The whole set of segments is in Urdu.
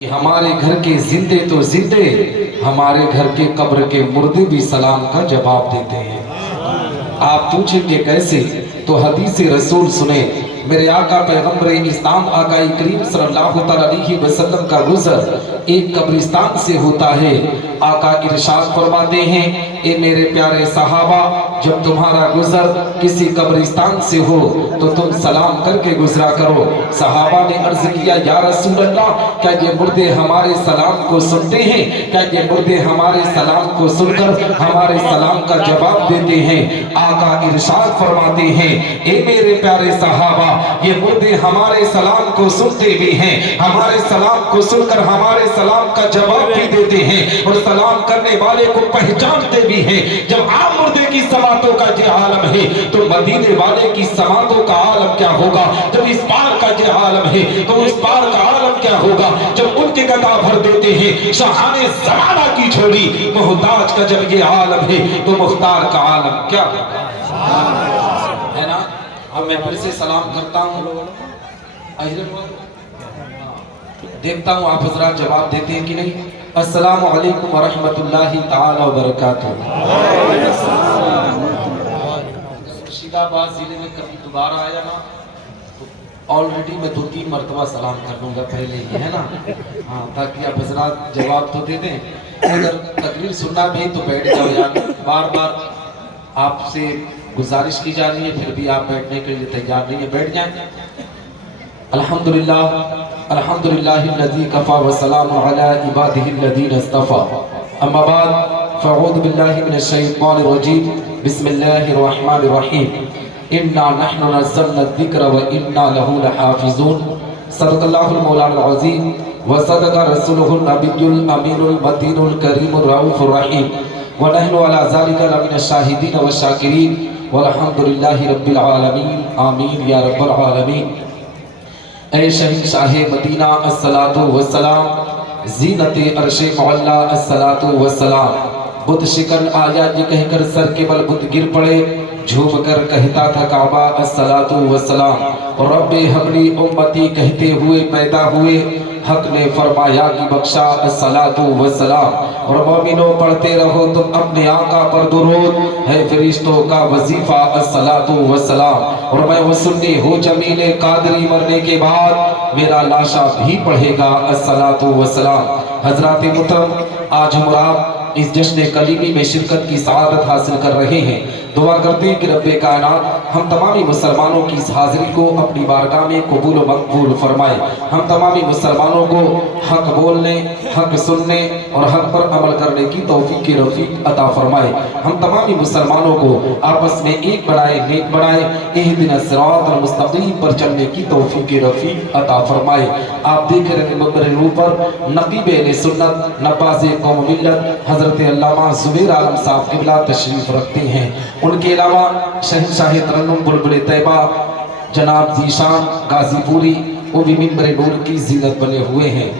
ہمارے گھر کے زندے تو زندے، ہمارے گھر کے قبر کے مردے بھی سلام کا جواب دیتے ہیں۔ آپ پوچھیں گے کیسے؟ تو حدیث رسول سنیں۔ میرے آقا پیغمبر اسلام آقا کریم صلی اللہ علیہ وسلم کا گزر ایک قبرستان سے ہوتا ہے۔ آقا ارشاد فرماتے ہیں، اے میرے پیارے صحابہ، جب تمہارا گزر کسی قبرستان سے ہو تو تم سلام کر کے گزرا کرو۔ صحابہ نے عرض کیا، یا رسول اللہ، کیا یہ مردے ہمارے سلام کو سنتے ہیں؟ کیا یہ مردے ہمارے سلام کو سن کر ہمارے سلام کا جواب دیتے ہیں؟ آقا ارشاد فرماتے ہیں، اے میرے پیارے صحابہ، یہ مردے ہمارے سلام کو سنتے بھی ہیں، ہمارے سلام کو سن کر ہمارے سلام کا جواب بھی دیتے ہیں، اور سلام کرنے والے کو پہچانتے بھی ہیں۔ جب عام مردے کی سماعتوں کا یہ عالم ہے تو مدینے والے کی سماعتوں کا عالم کیا ہوگا؟ جب اس پار کا یہ عالم ہے تو اس پار کا عالم کیا ہوگا؟ جب ان کے گدا بھر دیتے ہیں شاہان زمانہ کی چھوڑی، محتاج کا جب یہ عالم ہے تو مختار کا عالم کیا ہے نا؟ اب میں پھر سے سلام کرتا ہوں، دیکھتا ہوں آپ حضرات جواب دیتے ہیں کہ نہیں۔ السلام علیکم ورحمت اللہ تعالی وبرکاتہ۔ مرشید آباد ضلع میں کبھی دوبارہ آیا نا تو آلریڈی میں 2-3 مرتبہ سلام کر لوں گا پہلے ہی، ہے نا؟ ہاں، تاکہ آپ حضرات جواب تو دے دیں۔ اگر تقریر سننا بھی تو بیٹھ جاؤ یار، بار بار آپ سے گزارش کی جا رہی ہے، پھر بھی آپ بیٹھنے کے لیے تیار نہیں ہے، بیٹھ جائیں۔ الحمدللہ الحمدللہ الذی کفا وسلام علی عبادہ الذین اصطفیٰ، اما بعد فاعوذ باللہ من الشیطان الرجیم، بسم اللہ الرحمن الرحیم، انا نحن نزلنا الذکر وانا لہ لحافظون، صدق اللہ المولانا العظیم وصدق رسولہ النبی الامین المتین الکریم الرؤوف الرحیم، ونحن علی ذلک لمن الشاہدین والشاکرین والحمدللہ رب العالمین، آمین یا رب العالمین۔ اے شہنشاہ مدینہ الصلاۃ والسلام، زینت عرش معلا الصلاۃ والسلام، بت شکن آیا یہ کہہ کر سر کے بل بت گر پڑے، جھوم کر کہتا تھا کعبہ الصلاۃ والسلام، رب حبلی امتی کہتے ہوئے پیدا ہوئے، حق نے فرمایا کہ بخشا الصلاۃ والسلام، اور مومنوں پڑھتے رہو تم اپنے آقا پر درود، ہے فرشتوں کا وظیفہ الصلاۃ والسلام، اور میں وہ سنی ہوں جمیل قادری مرنے کے بعد میرا لاشا بھی پڑھے گا الصلاۃ والسلام۔ حضرات محترم، آج ہم آپ اس جشن کلیمی میں شرکت کی سعادت حاصل کر رہے ہیں۔ دعا کرتے ہیں کہ رب کائنات ہم تمامی مسلمانوں کی اس حاضری کو اپنی بارگاہ میں قبول و مقبول فرمائے، ہم تمامی مسلمانوں کو حق بولنے، حق سننے اور حق پر عمل کرنے کی توفیق رفیق عطا فرمائے، ہم تمامی مسلمانوں کو آپس میں ایک بنائے، نیک بنائے، اہدنا الصراط المستقیم پر چلنے کی توفیق رفیق عطا فرمائے۔ آپ دیکھ رہے ہیں ممبر نور پر نقیب اہل سنت نباز قوم ملت حضرت علامہ زبیر عالم صاحب قبلہ تشریف رکھتے ہیں۔ ان کے علاوہ شہنشاہ ترنم بلبل طیبہ جناب ذیشان غازی پوری، وہ بھی ممبر نور کی زینت بنے ہوئے ہیں۔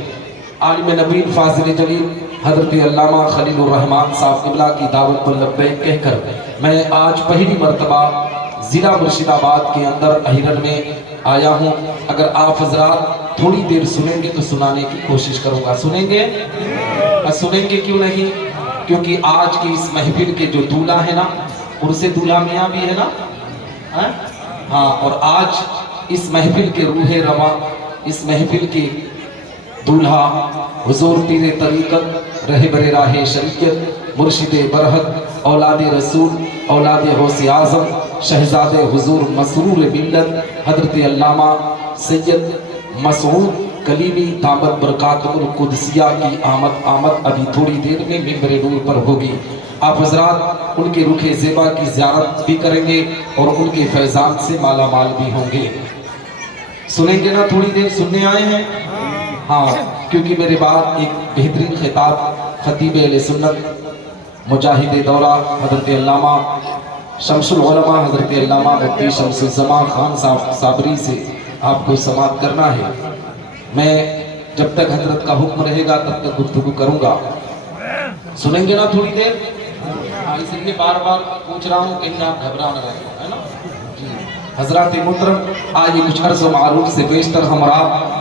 عالم نبیل فاضل جلیل حضرت علامہ خلیل الرحمن صاحب قبلہ کی دعوت پر لبیک کہہ کر میں آج پہلی مرتبہ ضلع مرشد آباد کے اندر اہرن میں آیا ہوں۔ اگر آپ حضرات تھوڑی دیر سنیں گے تو سنانے کی کوشش کروں گا، سنیں گے؟ سنیں گے کیوں نہیں؟ کیونکہ آج کی اس محفل کے جو دولہا ہے نا، عرس دولہا میاں بھی ہے نا، ہاں، اور آج اس محفل کے روح رواں، اس محفل کے دولہا حضور پیر طریقت رہبر راہ شریعت مرشد برحق اولاد رسول اولاد غوث اعظم شہزاد حضور مسرور ملت حضرت علامہ سید مسعود کلیمی دامت برکات القدسیہ کی آمد ابھی تھوڑی دیر میں ممبر نور پر ہوگی۔ آپ حضرات ان کے رخ زیبا کی زیارت بھی کریں گے اور ان کے فیضان سے مالا مال بھی ہوں گے۔ سنیں گے نا؟ تھوڑی دیر سننے آئے ہیں؟ ہاں، کیونکہ میرے بعد ایک بہترین خطاب خطیب اہل سنت مجاہد دورہ حضرت علامہ شمس العلماء حضرت علامہ مفتی شمس الزمان خان صاحب صابری سے آپ کو سماعت کرنا ہے۔ میں جب تک حضرت کا حکم رہے گا تب تک گفتگو کروں گا۔ سنیں گے نا تھوڑی دیر؟ اس لیے بار بار پوچھ رہا ہوں کہیں آپ گھبرا نہ رہے، ہے نا؟ حضرات محترم، آئیے کچھ عرض و معروف سے بیشتر ہمارا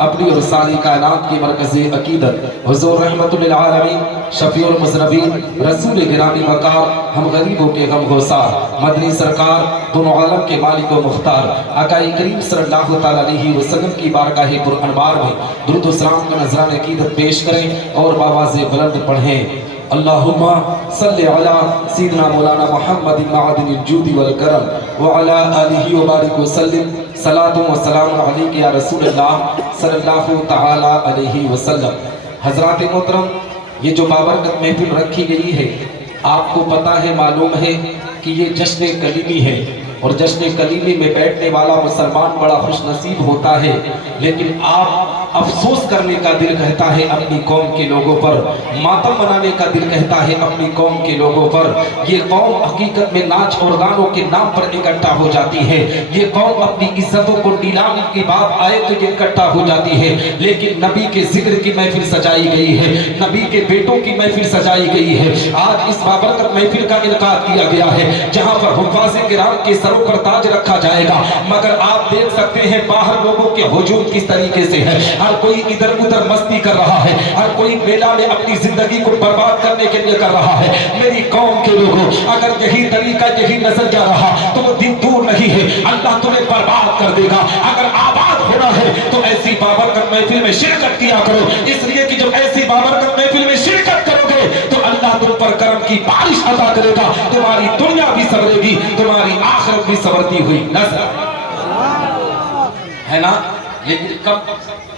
اپنی اور ساری کائنات کی مرکزی عقیدت حضور رحمت للعالمین شفیع المذنبین رسول گرامی وقار ہم غریبوں کے غم گسار مدنی سرکار دونوں عالم کے مالک و مختار آقا کریم صلی اللہ تعالیٰ علیہ وسلم کی بارگاہ پر انوار میں درود و سلام کا نذران عقیدت پیش کریں اور بآواز بلند پڑھیں۔ اللہم صلی علی سیدنا مولانا محمد معدن الجود والکرم وعلی آلہ وبارک وسلم صلاۃ و سلام علیک یا رسول اللہ صلی اللہ تعالی علیہ وسلم۔ حضرات محترم، یہ جو بابرکت محفل رکھی گئی ہے، آپ کو پتہ ہے، معلوم ہے کہ یہ جشن کلیمی ہے، اور جشن کلیمی میں بیٹھنے والا مسلمان بڑا خوش نصیب ہوتا ہے، لیکن آپ افسوس کرنے کا دل کہتا ہے اپنی قوم کے لوگوں پر، ماتم منانے کا دل کہتا ہے اپنی قوم کے لوگوں پر۔ یہ قوم حقیقت میں ناچ اور گانوں کے نام پر اکٹھا ہو جاتی ہے، یہ قوم اپنی عزتوں کو نیلام کی بات آئے تو یہ اکٹھا ہو جاتی ہے، لیکن نبی کے ذکر کی محفل سجائی گئی ہے، نبی کے بیٹوں کی محفل سجائی گئی ہے۔ آج اس بابرکت محفل کا انعقاد کیا گیا ہے جہاں پر حفاظ کرام کے سروں پر تاج رکھا جائے گا، مگر آپ دیکھ سکتے ہیں باہر لوگوں کے ہجوم کس طریقے سے ہے، ہر کوئی ادھر ادھر مستی کر رہا ہے، ہر کوئی میلہ میں اپنی زندگی کو برباد کرنے کے لیے کر رہا ہے۔ میری قوم کے لوگوں، اگر یہی طریقہ یہی نظریہ رہا تو وہ دن دور نہیں ہے، اللہ تمہیں برباد کر دے گا۔ اگر آباد ہونا ہے تو ایسی بابرکت محفل میں شرکت کیا کرو، اس لیے کہ جب ایسی بابرکت محفل میں شرکت کرو گے تو اللہ تم پر کرم کی بارش عطا کرے گا، تمہاری دنیا بھی سنورے گی، تمہاری آخرت بھی سنورتی ہوئی نظر ہے نا۔ لیکن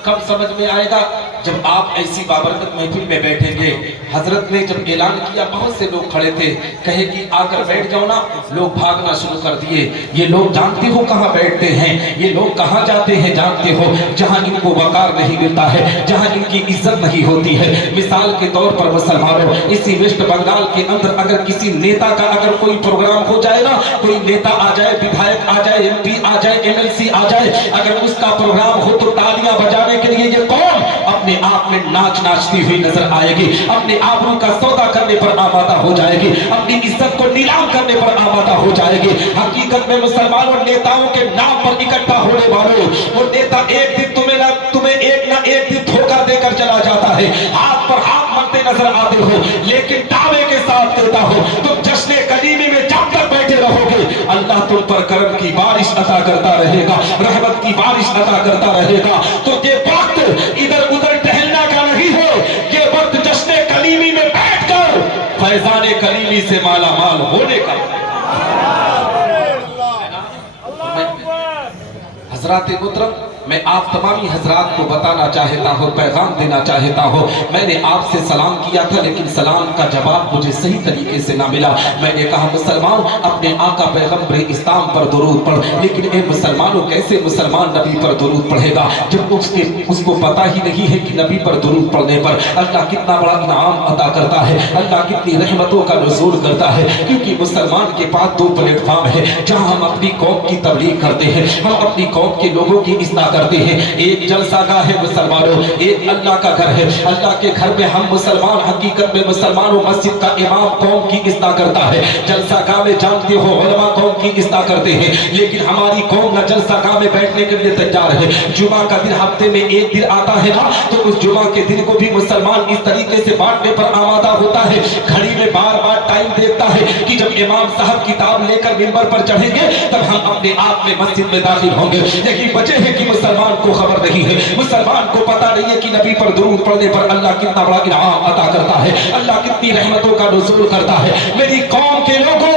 کب سمجھ میں آئے گا؟ جب آپ ایسی بابرکت محفل میں بیٹھیں گے۔ حضرت نے جب اعلان کیا، بہت سے لوگ کھڑے تھے، کہے کہ آ کر بیٹھ جاؤ نا، لوگ بھاگنا شروع کر دیے۔ یہ لوگ جانتے ہو کہاں بیٹھتے ہیں، یہ لوگ کہاں جاتے ہیں جانتے ہو؟ جہاں ان کو وقار نہیں ملتا ہے، جہاں ان کی عزت نہیں ہوتی ہے۔ مثال کے طور پر مسلمانوں، اسی ویسٹ بنگال کے اندر اگر کسی نیتا کا اگر کوئی پروگرام ہو جائے نا، کوئی نیتا آ جائے، ودھایک آ جائے، ایم پی آ جائے، MLC آ جائے، اگر اس کا پروگرام ہو تو تالیاں بجانے کے لیے یہ قوم اپنے آپ میں ناچتی ہوئی نظر آئے گی، اپنے آبرو کا سودا کرنے پر آمادہ ہو جائے گی، اپنی عزت کو نیلام کرنے پر آمادہ ہو جائے گی۔ حقیقت میں مسلمانوں، نیتاؤں کے نام پر اکٹھا ہونے والوں، وہ نیتا ایک دن تمہیں ایک نہ ایک دن دھوکہ دے کر چلا جاتا ہے، ہاتھ پر ہاتھ ملتے نظر آتے ہو، لیکن دعوے کے ساتھ کہتا ہو تم جشن کلیمی میں جب تک بیٹھے رہو گے اللہ تم پر کرم کی بارش عطا کرتا رہے گا، رحمت کی بارش عطا کرتا رہے گا۔ تو یہ وقت ادھر ادھر ٹہلنا کا نہیں ہے، یہ وقت جشن کلیمی میں بیٹھ کر فیضان کلیمی سے مالا مال ہونے کا۔ حضرات محترم، میں آپ تمامی حضرات کو بتانا چاہتا ہوں، پیغام دینا چاہتا ہوں، میں نے آپ سے سلام کیا تھا لیکن سلام کا جواب مجھے صحیح طریقے سے نہ ملا۔ میں نے کہا مسلمان اپنے آقا پیغمبر اسلام پر درود پڑھ، لیکن اے مسلمانوں، کیسے مسلمان نبی پر درود پڑھے گا جب اس کو پتہ ہی نہیں ہے کہ نبی پر درود پڑھنے پر اللہ کتنا بڑا انعام عطا کرتا ہے، اللہ کتنی رحمتوں کا نزول کرتا ہے۔ کیونکہ مسلمان کے پاس دو پلیٹ فارم ہے جہاں ہم اپنی قوم کی تبلیغ کرتے ہیں، ہم اپنی قوم کے لوگوں کی اصلاح کرتے ہیں۔ ایک جلسہ گاہ ہے مسلمانوں، ایک اللہ کا گھر ہے، اللہ کے گھر میں ہم مسلمان، حقیقت میں مسلمانوں، مسجد کا امام قوم کی اصلاح کرتا ہے، جلسہ گاہ میں جانتے ہو علماء قوم کی اصلاح کرتے ہیں، لیکن ہماری قوم نہ جلسہ گاہ میں بیٹھنے کے لیے تیار ہے۔ جمعہ کا دن ہفتے میں ایک دن آتا ہے نا، تو اس جمعہ کے دن کو بھی مسلمان اس طریقے سے بانٹنے پر آمادہ ہوتا ہے، گھڑی میں بار بار ٹائم دیکھتا ہے کہ جب امام صاحب کتاب لے کر منبر پر چڑھیں گے تب ہم اپنے آپ میں مسجد میں داخل ہوں گے۔ یہی وجہ ہے کہ مسلمان کو خبر نہیں ہے، مسلمان کو پتہ نہیں ہے کہ نبی پر درود پڑھنے پر اللہ کتنا بڑا انعام عطا کرتا ہے، اللہ کتنی رحمتوں کا نزول کرتا ہے۔ میری قوم کے لوگوں،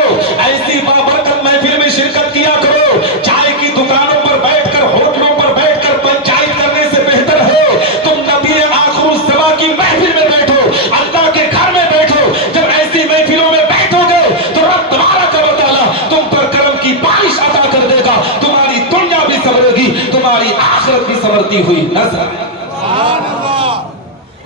ایسی بابرکت محفل میں شرکت کیا کرو، چائے کی دکانوں پر بیٹھ کر، ہوٹلوں پر بیٹھ کر پنچایت کرنے سے بہتر ہے تم نبی آخر الزمان کی محفل میں بیٹھو، اللہ کے گھر میں بیٹھو۔ جب ایسی محفلوں میں بیٹھو گے تو رب تبارک و تعالیٰ تم پر کرم کی بارش عطا کر دے گا، تمہاری دنیا بھی سنورے گی، تمہاری آخرت بھی سنورتی ہوئی نظر۔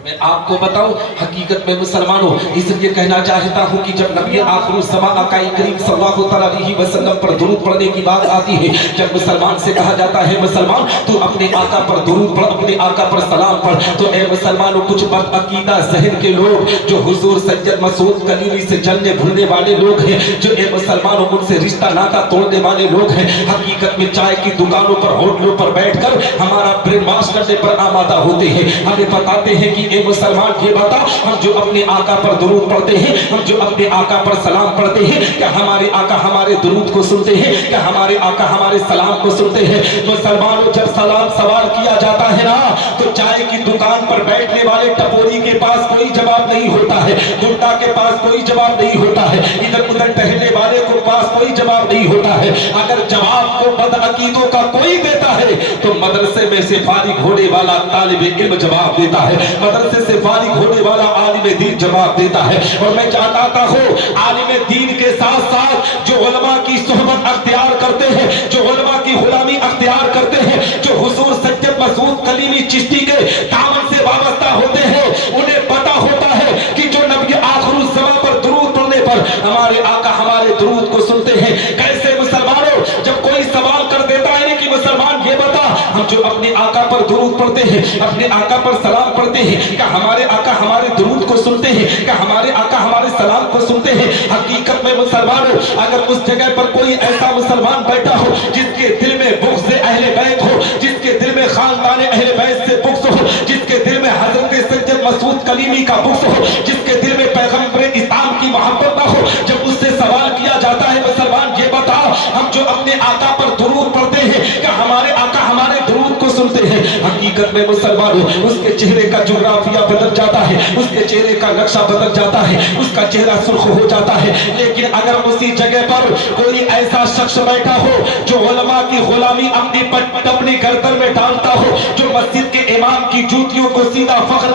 میں میں آپ کو بتاؤں حقیقت میں مسلمانوں اس لیے کہنا چاہتا ہوں کہ جب نبی آخر الزمان آقا کریم صلی اللہ علیہ وسلم پر درود پڑھنے کی بات آتی ہے، جب مسلمان سے کہا جاتا ہے مسلمان تو اپنے آقا پر درود پڑھ، اپنے آقا پر سلام پڑھ، تو اے مسلمانوں کچھ بد عقیدہ ذہن کے لوگ جو حضور سید مسعود کلیمی سے جلنے بھولنے والے لوگ ہیں، جو اے مسلمانوں ان سے رشتہ ناتا توڑنے والے لوگ ہیں، حقیقت میں چائے کی دکانوں پر ہوٹلوں پر بیٹھ کر ہمارا برین واش کرنے پر آمادہ ہوتے ہیں، ہمیں بتاتے ہیں کہ اے مسلمان یہ بتا ہم جو اپنے آقا پر درود پڑھتے ہیں، ہم جو اپنے آقا پر سلام پڑھتے ہیں، کیا ہمارے آقا ہمارے درود کو سنتے ہیں؟ کیا ہمارے آقا ہمارے سلام کو سنتے ہیں؟ مسلمانوں جب سلام سوال کیا جاتا ہے نا تو چائے کی دکان پر بیٹھنے والے ٹپوری کے پاس کوئی جواب نہیں ہوتا ہے، گنڈا کے پاس کوئی جواب نہیں ہوتا ہے، ادھر ادھر ٹہلنے والے کو پاس کوئی جواب نہیں ہوتا ہے۔ اگر جواب کو بد عقیدوں کا کوئی دیتا ہے تو مدرسے میں سے فارغ ہونے والا طالب علم جواب دیتا ہے، مدرسے سے فارغ ہونے والا عالم دین جواب دیتا ہے۔ اور میں چاہتا ہوں عالم دین کے ساتھ ساتھ جو علماء کی صحبت اختیار کرتے ہیں، جو علماء کی غلامی اختیار کرتے ہیں، جو حضور سید مسعود کلیمی چشتی کے دامن سے وابستہ ہوتے ہیں، انہیں پتا ہوتا ہے کہ جو نبی آخر الزمان پر درود پڑھنے پر ہمارے آقا ہمارے درود کو سنتے ہیں۔ کیسے مسلمانوں جب کوئی سوال کر دیتا ہے کہ مسلمان یہ بتا ہم جو اپنے آقا پر درود پڑھتے ہیں، اپنے آقا پر سلام پڑھتے ہیں، کیا ہمارے آقا ہمارے درود کو سنتے ہیں؟ کیا ہمارے آقا ہمارے سلام کو سنتے ہیں؟ حقیقت میں مسلمانوں اگر اس جگہ پر کوئی ایسا مسلمان بیٹھا ہو جس کے دل میں بغض اہل بیت ہو، جس کے دل میں خاندان اہل بیت سے بغض ہو، جس کے دل میں حضرت سید مسعود کلیمی کا بغض ہو، جس کے دل میں پیغمبر اسلام کی محبت نہ ہو، جب اس سے سوال کیا جاتا ہے مسلمان یہ بتا ہم جو اپنے آقا پر درود پڑھتے ہیں کیا ہمارے آقا ہمارے درود کو سنتے ہیں؟ حقیقت میں مسلمانوں اس کے چہرے کا جغرافیہ بدل جاتا ہے، اس کے چہرے کا نقشہ بدل جاتا ہے، اس کا چہرہ سرخ ہو جاتا ہے۔ لیکن اگر اسی جگہ پر کوئی ایسا شخص بیٹھا ہو جو علماء کی غلامی اپنی گردن میں ڈالتا ہو، جو مسجد کے امام کی جوتیوں کو سیدھا فخر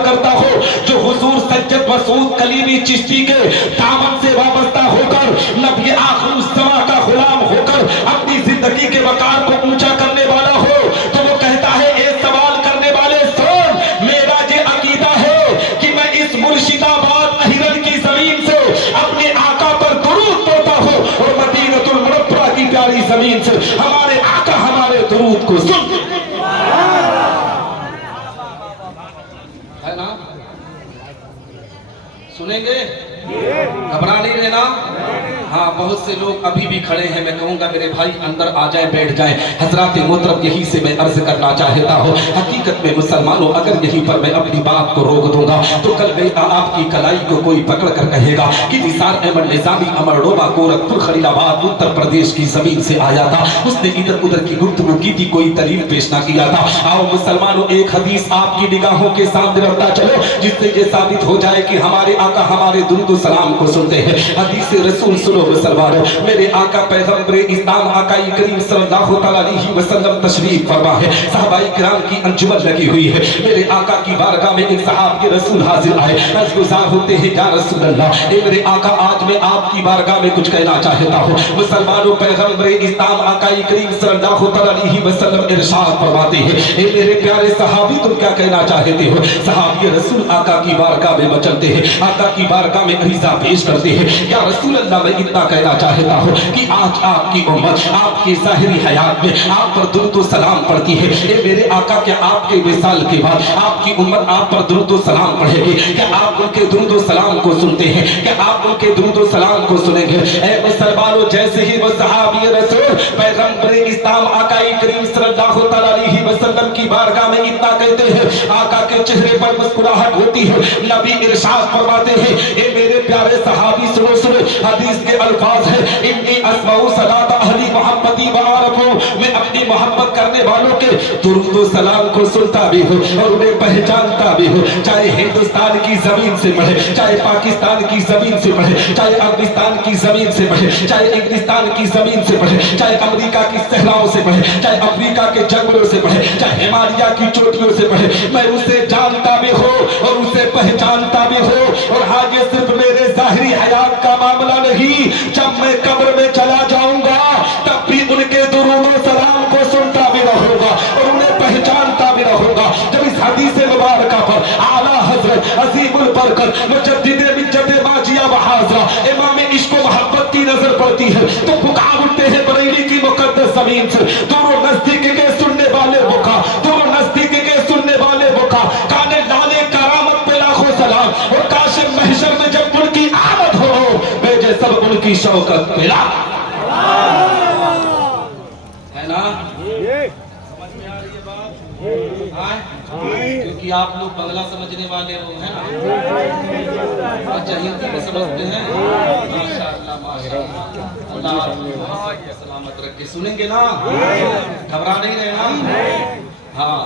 کرتا ہو، جو حضور سید مسعود کلیمی چشتی کے دامن سے وابستہ ہو کر نبی آخر الزمان کا غلام ہو کر اپنی زندگی کے وقار کو اونچا کرنے والا ہو، تو وہ کہتا ہے اے سوال کرنے والے سن، میرا یہ عقیدہ ہے کہ میں اس مرشد آباد اہرن کی زمین سے اپنے آقا پر درود پڑھتا ہوں اور مدینہ المنورہ کی پیاری زمین سے ہمارے آقا ہمارے درود کو سنتے ہیں۔ ہے نا؟ سنیں گے؟ گھبرا نہیں لینا۔ ہاں بہت سے لوگ ابھی بھی کھڑے ہیں، میں کہوں گا میرے بھائی اندر آ جائیں، بیٹھ جائیں۔ حضرات محترم یہی سے میں عرض کرنا چاہتا ہوں حقیقت میں مسلمانوں اگر یہیں پر میں اپنی بات کو روک دوں گا تو کل میں آپ کی کلائی کو کوئی پکڑ کر کہے گا کہ نثار احمد نظامی امرڈوبہ گورکھپور خلیل آباد اتر پردیش کی زمین سے آیا تھا، اس نے ادھر ادھر کی گفتگو کی تھی، کوئی دلیل پیش نہ کیا تھا۔ آؤ مسلمانوں ایک حدیث آپ کی نگاہوں کے سامنے رکھتا چلو جس سے یہ ثابت ہو جائے کہ ہمارے آقا ہمارے درود و سلام کو سنتے ہیں۔ حدیث رسول سنو مسلمانوں، میرے آقا پیغمبر اسلام آقا کریم صلی اللہ علیہ وسلم تشریف فرما ہے، صحابہ کرام کی انجمن لگی ہوئی ہے، میرے آقا کی بارگاہ میں ایک صحابی رسول حاضر آئے، عرض گزار ہوتے ہیں یا رسول اللہ، اے میرے آقا آج میں آپ کی بارگاہ میں کچھ کہنا چاہتا ہوں۔ مسلمانوں پیغمبر اسلام آقا کریم صلی اللہ علیہ وسلم ارشاد فرماتے ہیں، اے میرے پیارے صحابی تم کیا کہنا چاہتے ہو؟ صحابی رسول آقا کی بارگاہ میں مچلتے ہیں، آقا کی بارگاہ میں عریضہ پیش کرتے ہیں، یا رسول اللہ میں اتنا کہنا چاہتا ہوں کہ آج آپ کی امت آپ کی ظاہری حیات میں آپ پر درود و سلام پڑھتی ہے، اے میرے آقا کیا آپ کے وصال کے بعد آپ کی امت آپ پر درود و سلام پڑھے گی؟ کیا آپ ان کے درود و سلام کو سنتے ہیں؟ کیا آپ ان کے درود و سلام کو سنیں گے؟ اے مسلمانوں جیسے ہی وہ صحابی رسول پیغمبر اسلام آقا کریم صلی اللہ علیہ وسلم کی بارگاہ میں اتنا کہتے ہیں، آقا کے چہرے پر مسکراہٹ ہوتی ہے، نبی ارشاد فرماتے ہیں، اے میرے پیارے صحابی سنو سنو، حدیث کے الفاظ ہیں، انی اسمع صلاۃ اہلی محبتی وعارفو، میں اپنی محبت کرنے والوں کے درود و سلام کو سنتا بھی ہوں اور انہیں پہچانتا بھی ہوں، چاہے ہندوستان کی زمین سے پڑھے، چاہے پاکستان کی زمین سے پڑھے، چاہے افغانستان کی زمین سے پڑھے، چاہے انگلستان کی زمین سے پڑھے، چاہے امریکہ کی صحراؤں سے پڑھے، چاہے افریقہ کے جنگلوں سے پڑھے، چاہے ہمالیہ کی چوٹیوں سے پڑھے، میں اسے جانتا بھی ہوں اور اسے پہچانتا بھی ہوں۔ اور ہاں یہ صرف میرے ظاہری حیات کا معاملہ نہیں، جب میں قبر میں چلا جاؤں گا تب بھی ان کے درود و سلام کو سنتا بھی رہوں گا اور انہیں پہچانتا بھی رہوں گا۔ جب اس وقت مجدد مجد ماجیہ بحاضرہ امام عشق و محبت کی نظر پڑتی ہے تو پکار اٹھتے ہیں بریلی کی مقدس زمین سے، دونوں نزدیک کے سننے والے بکا، دونوں نزدیک کے سننے والے بکا، کانے لالے کرامت پہ لاکھوں سلام، اور کاش محشر میں جب ان کی آمد ہو بھیجے سب ان کی شوکت پہ لا ہے نا؟ سمجھ میں آ رہی ہے بات؟ کیونکہ آپ لوگ بنگلہ سمجھنے والے ہو ہیں اچھا ہندی میں سمجھتے ہیں، ماشاءاللہ ماشاءاللہ، اللہ آپ سلامت رکھے، سنیں گے نا؟ گھبرا نہیں رہے نا؟ ہاں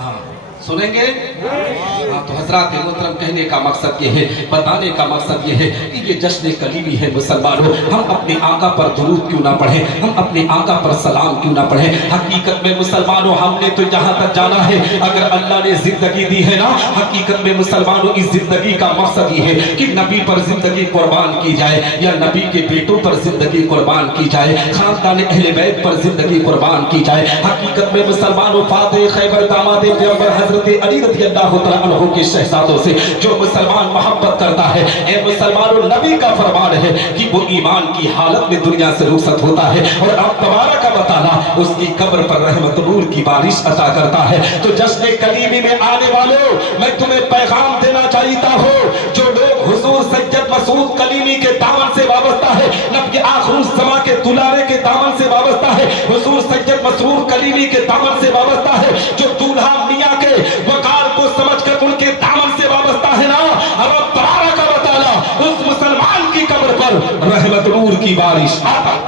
ہاں سنیں گے؟ ہاں تو حضرات محترم کہنے کا مقصد یہ ہے، بتانے کا مقصد یہ ہے کہ یہ جشن کلیمی ہے مسلمانوں، ہم اپنے آقا پر درود کیوں نہ پڑھیں، ہم اپنے آقا پر سلام کیوں نہ پڑھیں۔ حقیقت میں مسلمانوں ہم نے تو جہاں تک جانا ہے، اگر اللہ نے زندگی دی ہے نا، حقیقت میں مسلمانوں اس زندگی کا مقصد یہ ہے کہ نبی پر زندگی قربان کی جائے، یا نبی کے بیٹوں پر زندگی قربان کی جائے، خاندان اہل بیت پر زندگی قربان کی جائے۔ حقیقت میں مسلمانوں فاتح خیبر داماد پیغمبر حضرت علی رضی اللہ تعالیٰ عنہ کے شہزادوں سے جو مسلمان محبت کرتا ہے، اے مسلمانوں نبی کا فرمان ہے کہ وہ ایمان کی حالت میں دنیا سے رخصت ہوتا ہے اور اب تبارک و تعالیٰ اس کی قبر پر رحمت نور کی بارش عطا کرتا ہے۔ تو جشن کلیمی میں آنے والوں میں تمہیں پیغام دینا چاہتا ہوں، جو لوگ حضور سید مسعود کلیمی کے دامن سے وابستہ ہے، نبی آخر الزماں کے دلارے کے دامن سے وابستہ ہے، حضور سید مسعود کلیمی کے دامن سے وابستہ ہے، جو دولہا میاں کے وقار کو سمجھ کر ان کے دامن سے وابستہ ہے نا، رب تبارک و تعالیٰ اس مسلمان کی قبر پر رحمت نور کی بارش عطا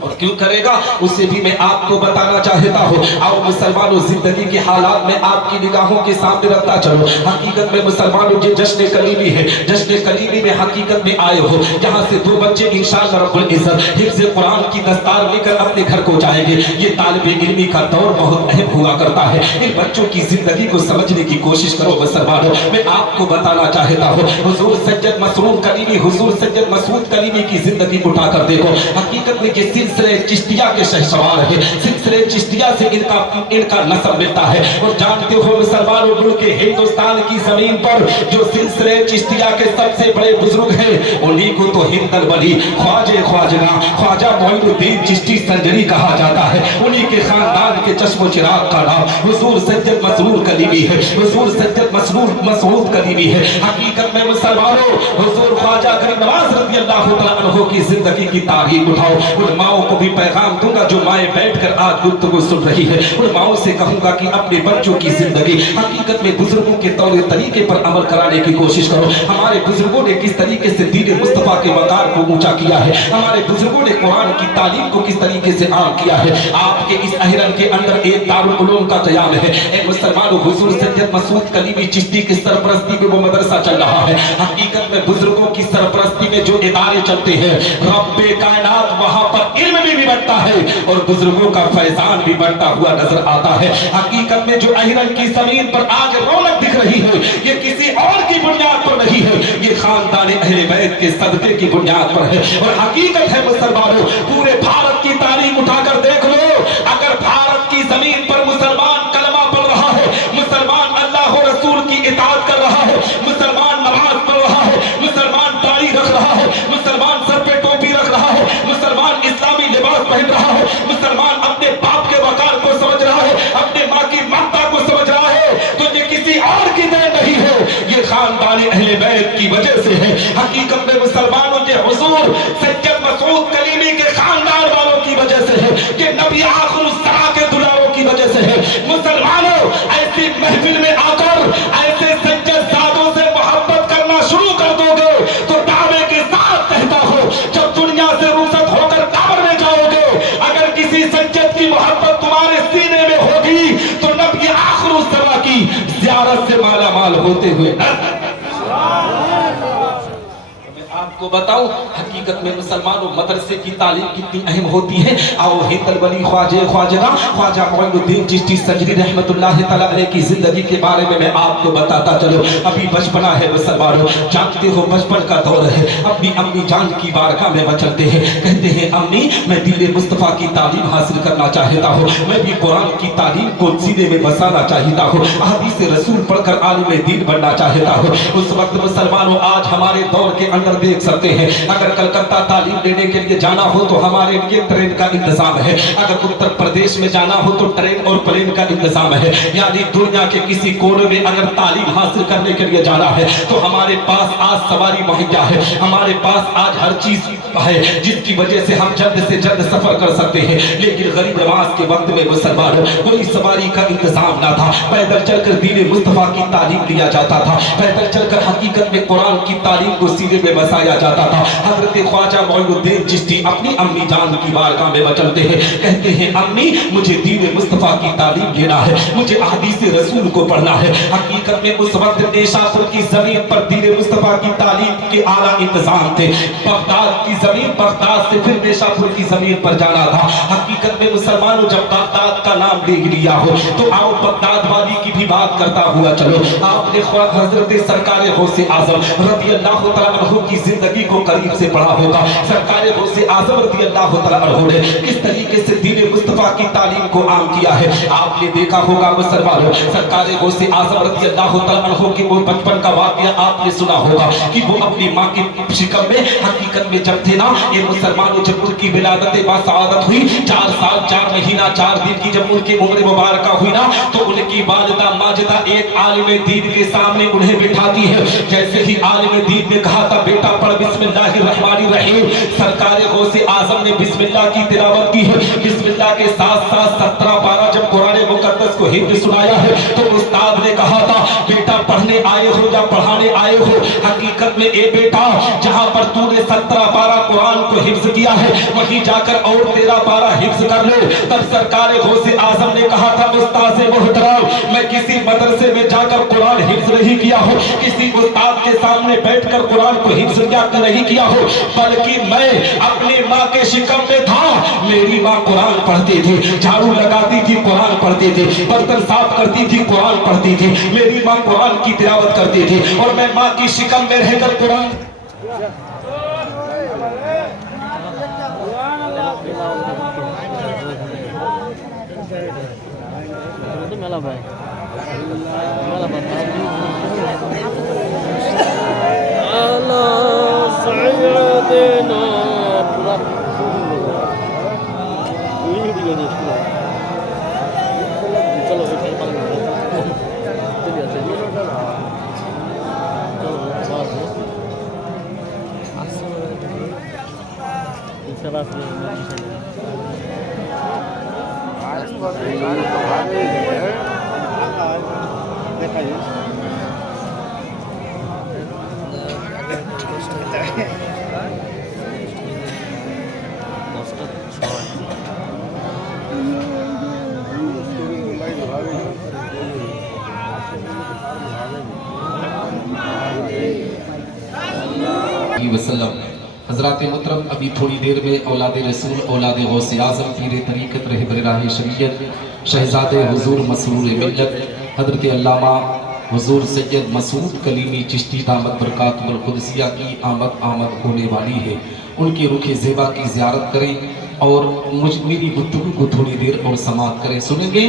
اور کیوں کرے گا اسے بھی میں آپ کو بتانا چاہتا ہوں۔ آؤ مسلمانوں زندگی کے حالات میں آپ کی نگاہوں کے سامنے رکھتا چلو۔ حقیقت میں مسلمانوں یہ جشن کلیمی ہے، جشن کلیمی میں حقیقت میں آئے ہو، یہاں سے دو بچے انشاءاللہ رب العزت حفظ قرآن کی دستار لے کر اپنے گھر کو جائیں گے۔ یہ طالب علمی کا دور بہت اہم ہوا کرتا ہے، ان بچوں کی زندگی کو سمجھنے کی کوشش کرو مسلمانوں۔ میں آپ کو بتانا چاہتا ہوں حضور سید مسعود کلیمی، حضور سید مسعود کلیمی کی زندگی اٹھا کر دیکھو۔ حقیقت میں یہ سلسلہ چشتیہ کے شہسوار ہے، سلسلے چشتیہ سے ان کا نسب ملتا ہے، اور جانتے ہو مسلمانوں ملک ہندوستان کی زمین پر جو سلسلے چشتیہ کے سب سے بڑے بزرگ ہیں انہی کو تو ہند الولی خواجہ معین الدین چشتی سنجری کہا جاتا ہے، انہی کے خاندان کے چشم و چراغ کا نام حضور سید مسعود کلیمی ہے، حضور سید مسعود کلیمی ہے۔ حقیقت میں مسلمانوں حضور خواجہ غریب نواز رضی اللہ تعالیٰ عنہ کی زندگی کی تاریخ اٹھاؤ۔ ان ماؤں کو بھی پیغام دوں گا جو مائیں بیٹھ کر آج گفتگو سن رہی ہے، ان ماؤں سے کہوں گا کہ اپنے بچوں کی زندگی حقیقت میں بزرگوں کے طور طریقے پر عمل کرانے کی کوشش کرو۔ ہمارے بزرگوں نے کس طریقے سے دین مصطفیٰ کے وقار کو اونچا کیا ہے، ہمارے بزرگوں نے قرآن کی تعلیم کو کس طریقے سے عام کیا ہے۔ آپ کے اس احرم کے اندر ایک دارالعلوم کا قیام ہے، اے مسلمانوں حضور سید مسعود کلیمی چشتی کی سرپرستی میں وہ مدرسہ چل رہا ہے۔ حقیقت میں بزرگوں کی سرپرستی میں جو ادارے چلتے ہیں رب کائنات وہاں پر علم بھی بڑھتا ہے اور بزرگوں کا فیضان بھی بڑھتا ہوا نظر آتا ہے۔ حقیقت میں جو احرم کی زمین پر آج رونق دکھ رہی ہے یہ کسی اور کی بنیاد پر نہیں ہے، یہ خاندان اہل بیت کے صدقے کی بنیاد پر ہے۔ اور حقیقت ہے مسلمانوں پورے بھارت کی تاریخ اٹھا کر دیکھ لو، اگر بھارت کی زمین پر مسلمان کلمہ پڑھ رہا ہے، مسلمان اللہ و رسول کی اطاعت کر رہا ہے، مسلمان نماز پڑھ رہا ہے، مسلمان داڑھی رکھ رہا ہے، مسلمان سر پہ ٹوپی رکھ رہا ہے، مسلمان اسلامی لباس پہن رہا ہے، مسلمان اپنے باپ کے وقار کو سمجھ رہا ہے، اپنے ماں کی ممتا کو سمجھ رہا ہے، تو یہ کسی اور کی دین نہیں ہے، یہ خاندان اہل بیت کی وجہ سے ہے۔ حقیقت میں مسلمانوں یہ حضور سید مسعود کلیمی کے خاندان والوں کی وجہ سے ہے، یہ نبی آخر الزماں کے دلاروں کی وجہ سے ہے۔ مسلمانوں ایسی محفل میں آ کر ایسے سجد زادوں سے محبت کرنا شروع کر دو گے تو دعوے کے ساتھ کہتا ہو جب دنیا سے رخصت ہو کر قبر میں جاؤ گے، اگر کسی سجد کی محبت تمہارے سینے میں ہوگی تو نبی آخر الزماں کی زیارت سے مالا مال ہوتے ہوئے کو بتاؤں حقیقت میں مسلمانوں مدرسے کی تعلیم کتنی اہم ہوتی ہے. آؤ ہیتل ولی خواجہ معین الدین چشتی سنجری رحمت اللہ تعالی علیہ کی زندگی کے بارے میں آپ کو بتاتا چلو. ابھی بچپنا ہے مسلمانوں, جانتے ہو بچپن کا دور ہے. اپنی امی جان کی بارگاہ میں چلتے ہیں, کہتے ہیں امی میں دین مصطفیٰ کی تعلیم حاصل کرنا چاہتا ہوں, میں بھی قرآن کی تعلیم کو سینے میں بسانا چاہتا ہوں, احادیث رسول پڑھ کر عالم دین بننا چاہتا ہوں. اس وقت مسلمانوں آج ہمارے دور کے اندر دیکھ سکتے ہیں, اگر کلکتہ تعلیم لینے کے لیے جانا ہو تو ہمارے لیے ٹرین کا انتظام ہے, اگر اتر پردیش میں جانا ہو تو ٹرین اور پلین کا انتظام ہے. یعنی دنیا کے کسی کونے میں اگر تعلیم حاصل کرنے کے لیے جانا ہے تو ہمارے پاس آج سواری مہیا ہے, ہمارے پاس آج ہر چیز ہے جس کی وجہ سے ہم جلد سے جلد سفر کر سکتے ہیں. لیکن غریب نواز کے وقت میں مسلمانوں کوئی سواری کا انتظام نہ تھا, پیدل چل کر دین مصطفیٰ کی تعلیم لیا جاتا تھا, پیدل چل کر حقیقت میں قرآن کی تعلیم کو سینے میں بسایا جاتا تھا. حضرت خواجہ معین الدین چشتی اپنی امی جان کی بارگاہ میں چلتے ہیں, کہتے ہیں امی مجھے دین مصطفیٰ کی تعلیم لینا ہے, مجھے احادیث رسول کو پڑھنا ہے. حقیقت میں اس وقت نیشاپور کی زمین پر دین مصطفیٰ کی تعلیم کے اعلیٰ انتظام تھے. بغداد کی زمین, بغداد سے پھر نیشاپور کی زمین پر جانا تھا. حقیقت میں مسلمانوں جب بغداد کا نام لے لیا ہو تو آؤ بغداد والی کی بھی بات کرتا ہوا چلو. آپ نے حضرت سرکار غوث اعظم رضی اللہ تعالیٰ عنہ کی زندگی کو قریب سے پڑھا ہوگا. سرکار غوث اعظم رضی اللہ تعالیٰ عنہ نے کس طریقے سے دین مصطفیٰ کی تعلیم کو عام کیا ہے آپ نے دیکھا ہوگا. مسلمانوں سرکار غوث اعظم رضی اللہ تعالیٰ عنہ کی وہ بچپن کا واقعہ آپ نے سنا ہوگا کہ وہ اپنی ماں کی شکم میں حقیقت میں جب تھے نا, یہ مسلمانوں جب ان کی ولادت باسعادت ہوئی, 4 سال 4 مہینہ 4 دن کی جب ان کی عمر مبارکہ ہوئی نا, تو ان کی والدہ ماجدہ ایک عالم دین کے سامنے انہیں بٹھاتی ہے. جیسے ہی عالم دین نے کہا تھا بیٹا پڑھ بسم اللہ الرحمن الرحیم, سرکار غوث اعظم نے بسم اللہ کی تلاوت کی ہے. بسم اللہ کے ساتھ ساتھ 17 پارہ جب قرآن مقدس کو حفظ سنایا ہے تو استاد نے کہا تھا بیٹا پڑھنے آئے ہو یا پڑھانے آئے ہو, حقیقت میں اے بیٹا جہاں پر تو نے 17 پارہ قرآن کو حفظ کیا ہے وہیں جا کر اور 13 پارہ حفظ کر لے. تب سرکار غوث اعظم نے کہا تھا استاد محترم میں کسی مدرسے میں جا کر قرآن حفظ نہیں کیا ہو, کسی استاد کے سامنے بیٹھ کر قرآن کو حفظ نہیں کیا ہو, بلکہ میں اپنی ماں کے شکم میں تھا. میری ماں قرآن پڑھتی تھی, جھاڑو لگاتی تھی قرآن پڑھتی تھی, برتن صاف کرتی تھی قرآن پڑھتی تھی, میری ماں قرآن کی تلاوت کرتی تھی اور میں ماں کی شکم میں رہ کر قرآن وسلم. حضرات محترم ابھی تھوڑی دیر میں اولاد رسول, اولاد غوث اعظم, پیر طریقت رہبر راہ شریعت, شہزادے حضور مسرور ملت حضرت علامہ حضور سید مسعود کلیمی چشتی دامت برکاتہ القدسیہ کی آمد ہونے والی ہے. ان کے رخ زیبا کی زیارت کریں اور میری گفتگو کو تھوڑی دیر اور سماعت کریں. سنیں گے؟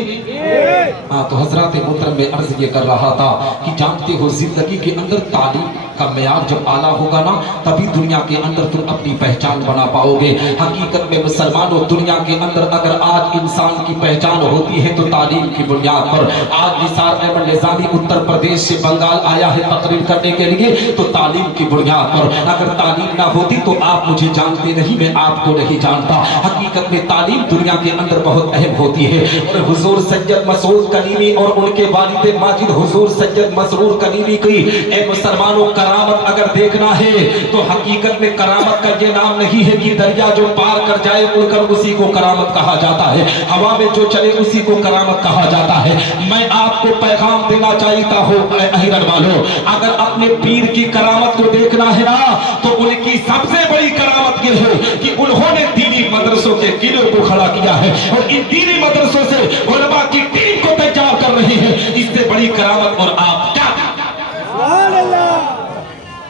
ہاں تو حضرات محترم میں عرض یہ کر رہا تھا کہ جانتے ہو زندگی کے اندر تعلیم کا معیار جب اعلیٰ ہوگا نا تبھی دنیا کے اندر تم اپنی پہچان بنا پاؤ گے. حقیقت میں مسلمانوں دنیا کے اندر اگر آج انسان کی پہچان ہوتی ہے تو تعلیم کی بنیاد پر. آج نثار احمد نظامی اتر پردیش سے بنگال آیا ہے تقریر کرنے کے لیے تو تعلیم کی بنیاد پر. اگر تعلیم نہ ہوتی تو آپ مجھے جانتے نہیں, میں آپ کو نہیں جانتا. حقیقت میں تعلیم دنیا کے اندر بہت اہم ہوتی ہے. اور حضور سید مسعود کلیمی اور ان کے والد ماجد حضور سید مسرور کلیمی کی اے مسلمانوں کرامت اگر دیکھنا ہے تو حقیقت میں کرامت کا یہ نام نہیں ہے کہ دریا جو پار کر جائے اڑ کر اسی کو کرامت کہا جاتا ہے، ہوا میں جو چلے اسی کو کرامت کہا جاتا ہے۔ میں آپ کو پیغام دینا چاہتا ہوں اے اہرن والو، اگر اپنے پیر کی کرامت کو دیکھنا ہے نا تو ان کی سب سے بڑی کرامت یہ ہے کہ انہوں نے دینی مدرسوں کے قلعوں کو کھڑا کیا ہے اور ان دینی مدرسوں سے علماء کی ٹیم کو تیار کر رہے ہیں۔ اس سے بڑی کرامت اور آپ کیا؟ سبحان اللہ۔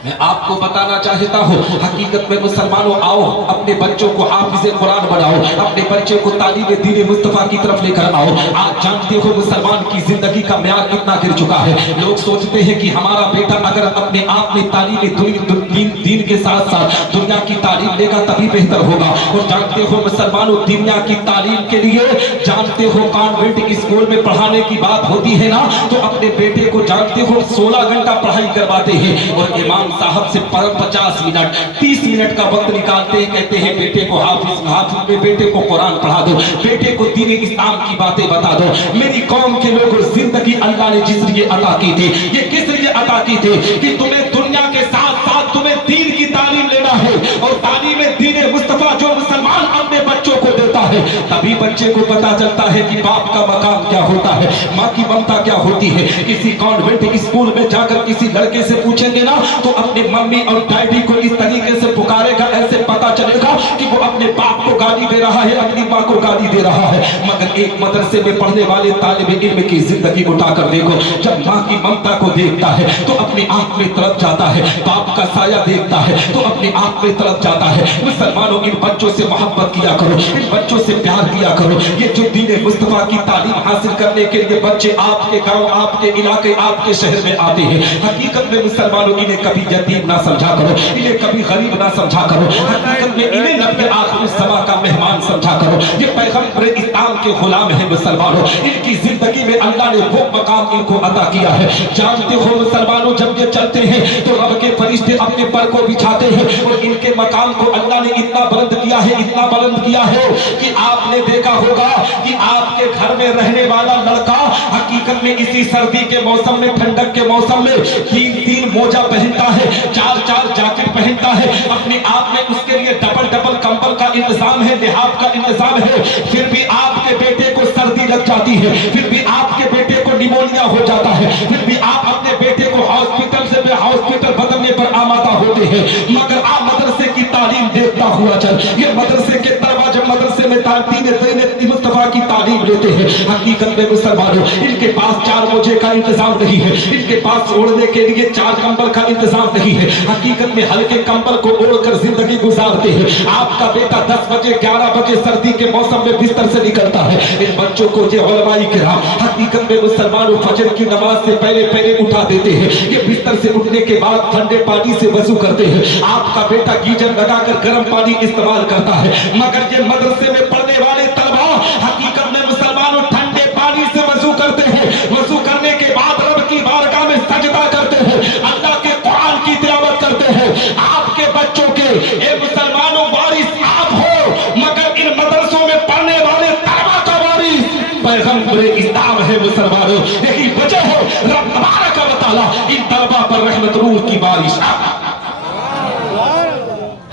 میں آپ کو بتانا چاہتا ہوں حقیقت میں مسلمانوں آؤ اپنے بچوں کو حافظ قرآن بناؤ، اپنے بچے کو تعلیم دین مصطفیٰ کی طرف لے کر آؤ۔ آپ جانتے ہو مسلمان کی زندگی کا معیار کتنا گر چکا ہے، لوگ سوچتے ہیں کہ ہمارا بیٹا اگر اپنے آپ میں تعلیم دین کے ساتھ ساتھ دنیا کی تعلیم لے گا تبھی بہتر ہوگا۔ اور جانتے ہو مسلمانوں دنیا کی تعلیم کے لیے جانتے ہو کانوینٹ اسکول میں پڑھانے کی بات ہوتی ہے نا تو اپنے بیٹے کو جانتے ہو 16 گھنٹہ پڑھائی کرواتے ہیں اور امام صاحب سے 50 منٹ 30 منٹ کا وقت نکالتے ہیں، کہتے ہیں بیٹے کو حافظ میں بیٹے کو قرآن پڑھا دو، بیٹے کو دین اسلام کی باتیں بتا دو۔ میری قوم کے لوگوں زندگی اللہ نے جس لیے عطا کی تھی یہ کس لیے عطا کی تھی کہ تمہیں دنیا کے ساتھ ساتھ تمہیں دین کی تعلیم لینا ہے اور تعلیم دین مصطفیٰ جو مسلمان اپنے بچوں کو دیتا ہے تبھی بچے کو پتا چلتا ہے کہ باپ کا مقام کیا ہوتا ہے، ماں کی ممتا کیا ہوتی ہے۔ کسی کانوینٹ اسکول میں جا کر کسی لڑکے سے پوچھیں گے نا تو اپنے ممی اور ڈیڈی کو اس طریقے سے پکارے گا، ایسے پتا چلے گا کہ وہ اپنے باپ کو گالی دے رہا ہے، اپنی ماں کو گالی دے رہا ہے۔ مگر ایک مدرسے میں پڑھنے والے طالب علم کی زندگی اٹھا کر دیکھو، جب ماں کی ممتا کو دیکھتا ہے تو اپنی آنکھ میں تڑپ جاتا ہے، باپ کا سایہ دیکھتا ہے تو اپنی آنکھ میں تڑپ جاتا ہے۔ مسلمانوں ان بچوں سے محبت کیا کرو، ان بچوں سے پیار کیا کرو۔ یہ جو دین مصطفیٰ کی تعلیم حاصل کرنے کے لیے بچے آپ کے گاؤں، آپ کے علاقے، آپ کے شہر میں آتے ہیں، حقیقت میں مسلمانوں انہیں کبھی یتیم نہ سمجھا کرو، انہیں کبھی غریب نہ سمجھا کرو، حقیقت میں انہیں نبی آخر الزماں کا مہمان سمجھا کرو۔ یہ پیغمبر اسلام کے غلام ہیں مسلمانوں، ان کی زندگی میں اللہ نے وہ مقام ان کو عطا کیا ہے۔ جانتے ہو مسلمانوں جب یہ چلتے ہیں تو رب کے فرشتے اپنے پر کو بچھاتے ہیں اور ان کے مقام کو اللہ نے اتنا بلند کیا ہے، اتنا بلند کیا ہے کہ آپ نے دیکھا ہوگا کہ آپ کے گھر میں رہنے والا لڑکا حقیقت میں اسی سردی کے موسم میں، ٹھنڈک کے موسم میں 3 موجہ پہنتا ہے، 4 جاکٹ پہنتا ہے، اپنے آپ میں اس کے لیے ڈبل کمبل کا انتظام ہے، لحاف کا انتظام ہے، پھر بھی آپ کے بیٹے کو سردی لگ جاتی ہے، پھر بھی آپ کے بیٹے کو نیمونیا ہو جاتا ہے، پھر بھی آپ اپنے بیٹے کو ہاسپٹل سے ہاسپٹل بدلنے پر آمادہ ہوتے ہیں۔ مگر آپ مدرسے کی تعلیم دیکھتا ہوا چل، یہ مدرسے کے طلبہ جب مدرسے میں دین مصطفیٰ کی تعلیم لیتے ہیں حقیقت میں مسلمانوں ان کے پاس 4 موجے کا انتظام نہیں ہے، ان کے پاس اوڑھنے کے لیے 4 کمبل کا انتظام نہیں ہے، حقیقت میں ہلکے کمبل کو اوڑھ کر زندگی گزارتے ہیں۔ آپ کا بیٹا 10 بجے 11 بجے سردی کے موسم میں بستر سے نکلتا ہے، ان بچوں کو یہ علماء کرام حقیقت میں مسلمانوں فجر کی نماز سے پہلے اٹھا دیتے ہیں، یہ بستر سے اٹھنے کے بعد ٹھنڈے پانی سے وضو کرتے ہیں۔ آپ کا بیٹا گیزر لگا کر گرم پانی استعمال کرتا ہے، مگر یہ مدرسے میں پڑھنے والے طلبہ حقیقت میں مسلمانوں ٹھنڈے پانی سے وضو کرتے ہیں، وضو کرنے کے بعد رب کی بارگاہ میں سجدہ کرتے ہیں، اللہ کے قرآن کی تلاوت کرتے ہیں۔ آپ کے بچوں کے اے مسلمانوں وارث آپ ہو، مگر ان مدرسوں میں پڑھنے والے طلبہ کا وارث پیغمبر اسلام ہے مسلمانوں۔ یہی وجہ ہے رب تبارک و تعالی ان طلبہ پر رحمت روح کی بارش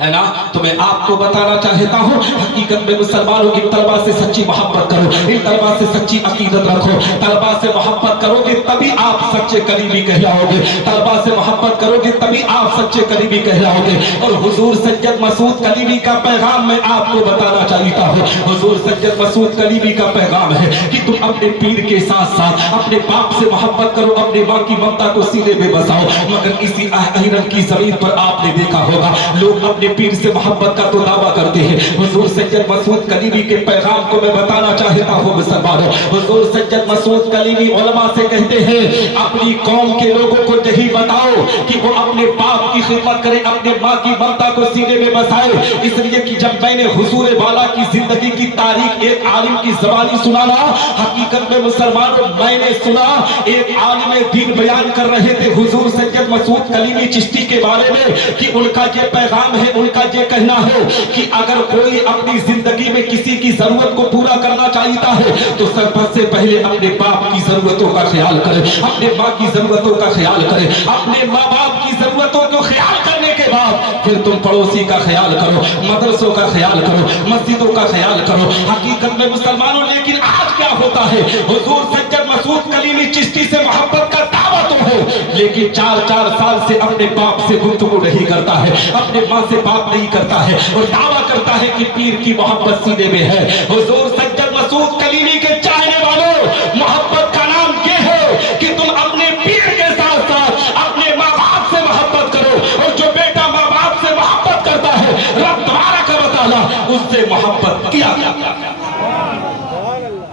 ہے نا۔ تو میں آپ کو بتانا چاہتا ہوں حقیقت میں مسلمانوں ان طلبہ سے سچی محبت کرو، ان طلبہ سے سچی عقیدت رکھو، طلبہ سے محبت کرو گے تبھی آپ سچے قریبی کہلاؤ گے، طلبہ سے محبت کرو گے تبھی آپ سچے قریبی کہلاؤ گے۔ اور حضور سید مسعود کلیمی کا پیغام میں آپ کو بتانا چاہتا ہوں، حضور سید مسعود کلیمی کا پیغام ہے کہ تم اپنے پیر کے ساتھ ساتھ اپنے باپ سے محبت کرو، اپنے ماں کی ممتا کو سینے میں بساؤ۔ مگر اسی اہرن کی زمین پر آپ نے دیکھا ہوگا لوگ اپنے پیر سے محبت کا تو دعویٰ کرتے ہیں۔ حضور سید مسعود کلیمی کے پیغام کو میں بتانا چاہتا ہوں مسلمانوں، حضور سید مسعود کلیمی علماء سے کہتے ہیں اپنی قوم کے لوگوں کو یہی بتاؤ کہ وہ اپنے باپ کی خدمت کرے، اپنے ماں کی ممتا کو سینے میں بسائے، اس لیے کہ جب میں نے حضور والا کی زندگی کی تاریخ ایک عالم کی زبانی سنانا حقیقت میں مسلمانوں میں نے سنا ایک عالم دین بیان کر رہے تھے حضور سید مسعود کلیمی چشتی کے بارے میں کہ ان کا یہ پیغام ہے، ان کا یہ کہنا ہے کہ اگر کوئی اپنی زندگی میں کسی کی ضرورت کو پورا کرنا چاہتا ہے تو سب سے پہلے اپنے باپ کی ضرورتوں کا خیال کرے، اپنے ماں کی ضرورتوں کا خیال کرے، ہے اپنے ماں باپ کی ضرورتوں کو خیال کرنے کے بعد پھر تم پڑوسی کا خیال کرو، مدرسوں کا خیال کرو، مسجدوں کا خیال کرو۔ حقیقت میں مسلمانوں لیکن آج کیا ہوتا ہے، حضور سید مسعود کلیمی چشتی سے محبت کا دعویٰ تم ہو، لیکن 4 سال سے اپنے باپ سے گفتگو نہیں کرتا ہے، اپنے ماں سے بات نہیں کرتا ہے، اور دعویٰ کرتا ہے کہ پیر کی محبت سینے میں ہے۔ حضور سید مسعود کلیمی کے چاہنے والوں، محبت کا نام یہ ہے کہ تم اپنے پیر کے ساتھ ساتھ اپنے ماں باپ سے محبت کرو، اور جو بیٹا ماں باپ سے محبت کرتا ہے رب تبارک و تعالی اس سے محبت کیا جاتا ہے۔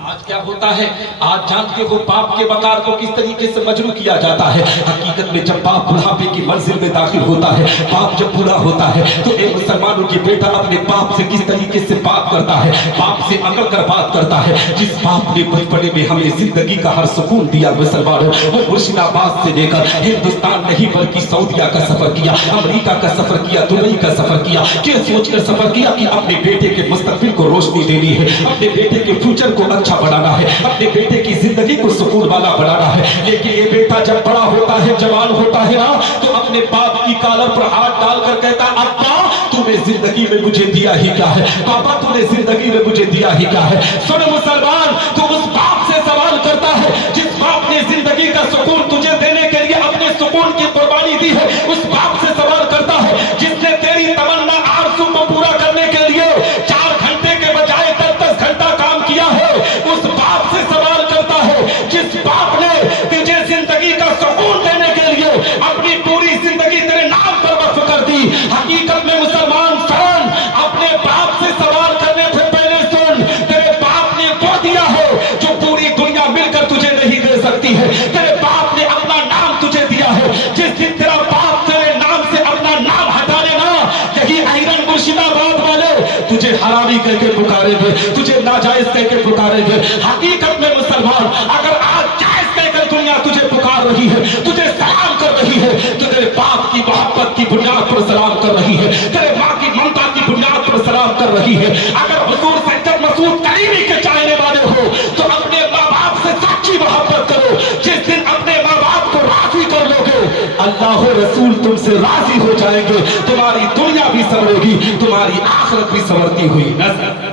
آج کیا ہوتا ہے، آج جانتے ہو باپ کے وقار کو کس طریقے سے مجروح کیا جاتا ہے۔ حقیقت میں جب باپ بڑھاپے کی منزل میں داخل ہوتا ہے، باپ جب بوڑھا ہوتا ہے تو ایک مسلمانوں کی بیٹا اپنے باپ سے کس طریقے سے بات کرتا ہے، باپ سے اکڑ کر بات کرتا ہے۔ جس باپ نے بچپنے میں ہمیں زندگی کا ہر سکون دیا مسلمانوں، وہ مرشد آباد سے لے کر ہندوستان نہیں بلکہ سعودیہ کا سفر کیا، امریکہ کا سفر کیا، دبئی کا سفر کیا، کہ سوچ کر سفر کیا کہ اپنے بیٹے کے مستقبل کو روشنی دینی ہے، اپنے بیٹے کے فیوچر کو اچھا بنانا ہے، اپنے بیٹے کی زندگی کو سکون والا بنانا ہے۔ لیکن یہ بیٹا جب بڑا ہوتا ہے، جوان ہوتا ہے نا، تو اپنے باپ کی کالر پر ہاتھ ڈال کر کہتا ہے ابا تو نے زندگی میں مجھے دیا ہی کیا ہے، پاپا تو نے زندگی میں مجھے دیا ہی کیا ہے۔ سن مسلمان، تو اس باپ سے سوال کرتا ہے جس باپ نے زندگی کا سکون تجھے دینے کے لیے اپنے سکون کی قربانی دی ہے، اس باپ سے سوال کرتا ہے جس نے تیری تمنا آرزو کو پورا کرنے کے لیے 4 گھنٹے کے بجائے 10 گھنٹہ کام کیا ہے، اس باپ سے سوال کرتا ہے جس باپ نے تجھے زندگی کا سکون دینے کے لیے اپنی پوری زندگی تیرے نام پر وقف کر دی۔ حقیقت میں مسلمان سن، اپنے باپ سے سوال کرنے سے پہلے سن، تیرے باپ نے وہ دیا ہے جو پوری دنیا مل کر تجھے نہیں دے سکتی ہے۔ تیرے باپ نے اپنا نام تجھے دیا ہے، جس دن تیرا باپ تیرے نام سے اپنا نام ہٹا لینا، یہی ایرن مرشد آباد والے تجھے حرامی کہہ کے پکارے گے، تجھے ناجائز کہہ کے پکارے گے۔ حقیقت میں مسلمان، اگر آج جائز کہہ کر دنیا تجھے پکار رہی ہے، تجھے سلام کر رہی ہے، تو تیرے باپ کی محبت کی بنیاد پر سلام کر رہی ہے، تیرے ماں کی ممتا کی بنیاد پر سلام کر رہی ہے۔ اگر حضور سید مسعود کلیمی کے چاہنے والے ہو تو اپنے ماں باپ سے سچی محبت کرو۔ جس دن اپنے ماں باپ کو راضی کر لو گے، اللہ و رسول تم سے راضی ہو جائیں گے، تمہاری دنیا بھی سنورے گی، تمہاری آخرت بھی سنورتی ہوئی نظر۔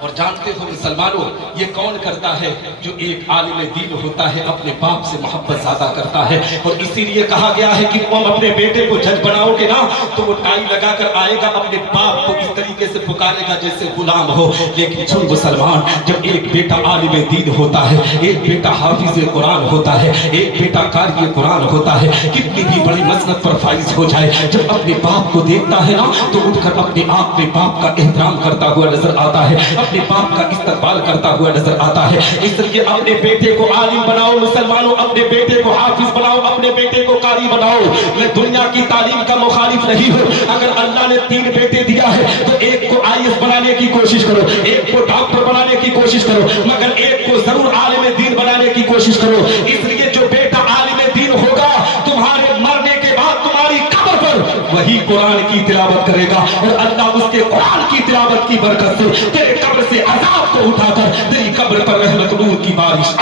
اور جانتے ہو مسلمانوں، یہ کون کرتا ہے؟ جو ایک عالم دین ہوتا ہے اپنے باپ سے محبت زیادہ کرتا ہے۔ اور اسی لیے کہا گیا ہے کہ تم اپنے بیٹے کو جج بناؤ گے نا تو وہ ٹائی لگا کر آئے گا، اپنے باپ کو اس طریقے سے پکارے گا جیسے غلام ہو۔ لیکن سن مسلمان، جب ایک بیٹا عالم دین ہوتا ہے، ایک بیٹا حافظ قرآن ہوتا ہے، ایک بیٹا قاری قرآن ہوتا ہے، کتنی بھی بڑی مسند پر فائز ہو جائے، جب اپنے باپ کو دیکھتا ہے نا تو اٹھ کر اپنے آپ میں باپ کا احترام کرتا ہوا نظر آتا ہے، اپنے باپ کا استقبال کرتا ہوا نظر آتا ہے۔ اس لیے اپنے بیٹے کو عالم بناؤ مسلمانوں، اپنے بیٹے کو حافظ بناؤ، اپنے بیٹے کو قاری بناؤ۔ میں دنیا کی تعلیم کا مخالف نہیں ہوں، اگر اللہ نے 3 بیٹے دیا ہے تو ایک کو IAS بنانے کی کوشش کرو، ایک کو ڈاکٹر بنانے کی کوشش کرو، مگر ایک کو ضرور عالم دین بنانے کی کوشش کرو۔ اس لیے جو بیٹا عالم دین ہوگا، تمہارے مرنے کے بعد تمہاری قبر پر وہی قرآن کی تلاوت کرے گا، اور اللہ اس کے قرآن کی تلاوت کی برکت سے تیرے قبر سے عذاب کو اٹھا کر تیری قبر پر رحمت نور کی بارش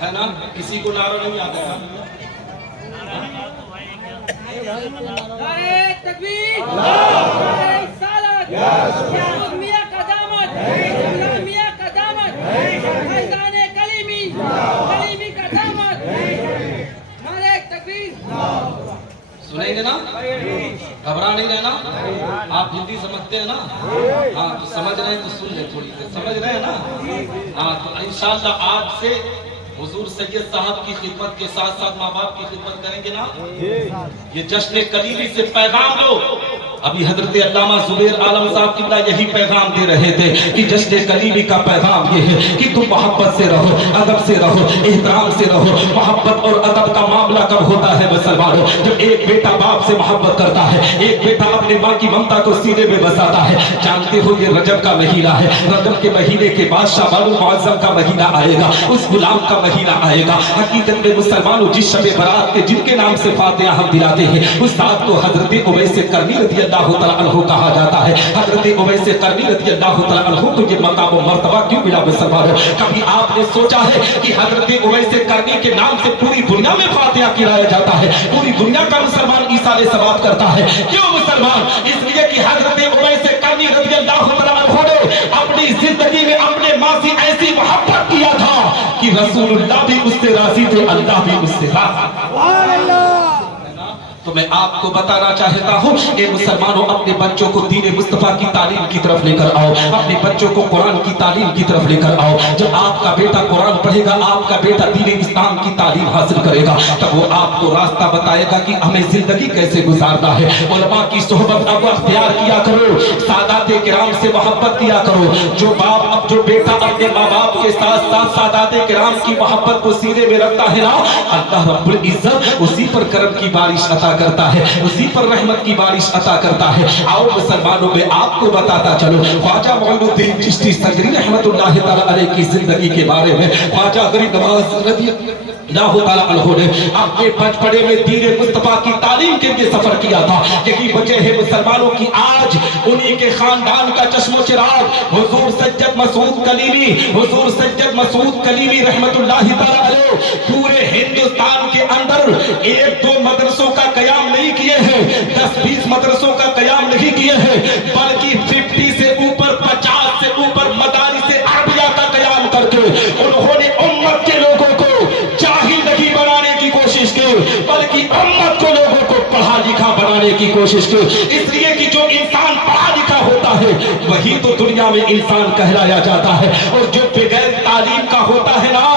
ہے نا۔ کسی کو نعرہ نہیں آتا ہے؟ نعرہ تکبیر، نعرہ رسالت، محمود میاں کا دامن، غلام میاں کا دامن، فیضان کلیمی، کلیمی کا دامن، نعرہ تکبیر۔ سنیں گے نا؟ گھبرا نہیں رہنا۔ آپ ہندی سمجھتے ہیں نا؟ ہاں تو سمجھ رہے ہیں تو سن لیں تھوڑی دیر، سمجھ رہے ہیں نا؟ ہاں تو انشاءاللہ آج سے حضور سید صاحب کی خدمت کے ساتھ ساتھ ماں باپ کی خدمت کریں گے نا۔ یہ جشن کلیمی سے پیغام لو۔ ابھی حضرت علامہ زبیر عالم صاحب قبلہ یہی پیغام دے رہے تھے کہ جشن کلیمی کا پیغام یہ ہے کہ تم محبت سے رہو، ادب سے رہو، احترام سے رہو۔ محبت اور ادب کا معاملہ کب ہوتا ہے مسلمانوں؟ جب ایک بیٹا باپ سے محبت کرتا ہے، ایک بیٹا اپنے ماں کی ممتا کو سینے میں بساتا ہے۔ جانتے ہو یہ رجب کا مہینہ ہے، رجب کے مہینے کے بعد شعبان المعظم کا مہینہ آئے گا، اس غلام کا مہینہ آئے گا۔ حقیقت میں مسلمانوں جس شب برات کے جن کے نام سے فاتحہ ہم دلاتے ہیں، اس رات کو حضرت اویس کرنی رضی اللہ تعالیٰ عنہ کہا جاتا ہے؟ حضرت اویس قرنی رضی اللہ تعالیٰ عنہ کو یہ مقام و مرتبہ کیوں ملا مسلمانوں؟ کبھی آپ نے سوچا ہے کہ حضرت اویس قرنی کے نام سے پوری دنیا میں فاتحہ کرایا جاتا ہے؟ پوری دنیا کا مسلمان ایثار ثواب کرتا ہے. کیوں مسلمان؟ اس لیے کہ حضرت اویس قرنی رضی اللہ تعالیٰ عنہ نے اپنی زندگی میں اپنے ماں سے ایسی محبت کیا تھا کہ رسول اللہ بھی اس سے راضی تھے، اللہ بھی اس سے راضی. تو میں آپ کو بتانا چاہتا ہوں اے مسلمانوں، اپنے بچوں کو دین مصطفیٰ کی تعلیم کی طرف لے کر آؤ، اپنے بچوں کو قرآن کی تعلیم کی طرف لے کر آؤ. جب آپ کا بیٹا قرآن پڑھے گا، آپ کا بیٹا دین اسلام کی تعلیم حاصل کرے گا، تب وہ آپ کو راستہ بتائے گا کہ ہمیں زندگی کیسے گزارنا ہے. علماء کی صحبت اب اختیار کیا کرو، سادات کرام سے محبت کیا کرو. جو بیٹا اپنے ماں باپ کے ساتھ ساتھ سادات کرام کی محبت کو سینے میں رکھتا ہے نا، اللہ رب العزت اسی پر کرم کی بارش عطا کرتا ہے، اسی پر رحمت کی بارش عطا کرتا ہے. آؤ مسلمانوں، میں آپ کو بتاتا چلو خواجہ معین الدین چشتی سنجری رحمت اللہ تعالی علیہ کی زندگی کے بارے میں. خواجہ غریب نواز رضی اللہ تعالیٰ عنہ نے اپنے بچپنے میں دین مصطفیٰ کی تعلیم کے لیے سفر کیا تھا. یہی وجہ ہے مسلمانوں کی آج انہی کے خاندان کا چشم و چراغ حضور سید مسعود کلیمی، حضور سید مسعود کلیمی رحمت اللہ تعالیٰ علیہ پورے ہندوستان کے اندر 1-2 مدرسوں کا قیام نہیں کیے ہیں، 10-20 مدرسوں کا قیام نہیں کیے ہیں، بلکہ 50 سے اوپر 50 سے اوپر مدارس عربیہ کا قیام کر کے انہوں نے امت کے لوگوں کو جاہل نہیں بنانے کی کوشش کی، بلکہ امت کو لوگوں کو پڑھا لکھا بنانے کی کوشش کی. اس لیے کہ جو انسان پڑھا لکھا ہوتا ہے وہی تو دنیا میں انسان کہلایا جاتا ہے، اور جو بغیر تعلیم کا ہوتا ہے نا